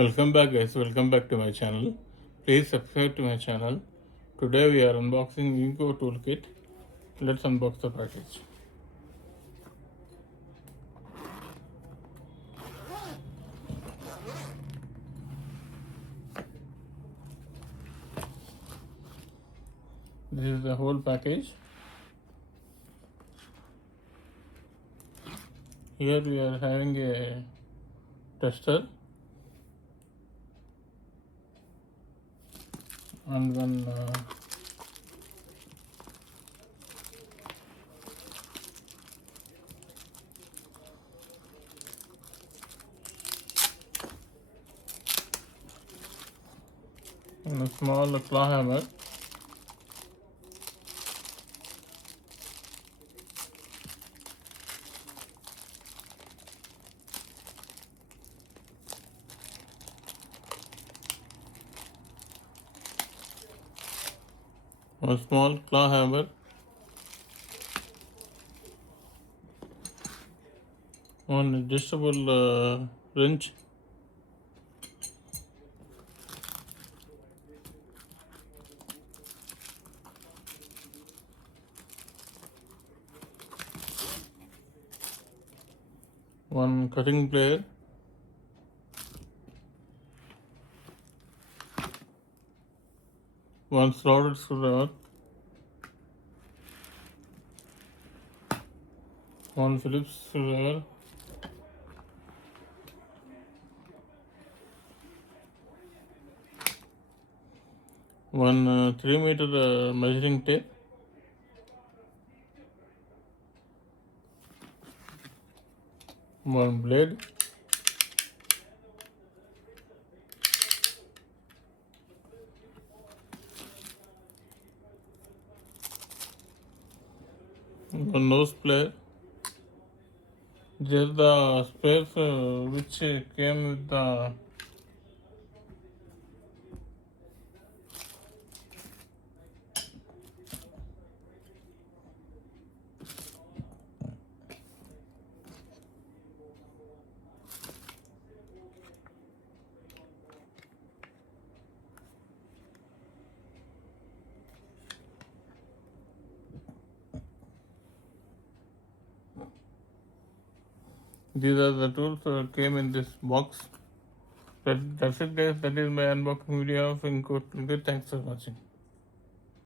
Welcome back guys, welcome back to my channel. Please subscribe to my channel. Today we are unboxing ingco toolkit. Let's unbox the package. This is the whole package. Here we are having a tester and one a small claw hammer. A small claw hammer, one adjustable wrench, one cutting plier, one slotted screwdriver, one Phillips screwdriver, one 3-meter measuring tape, one blade, one nose plier. These are the spares which came with the these are the tools came in this box. That's it guys, that is my unboxing video of ingco. Thanks for watching.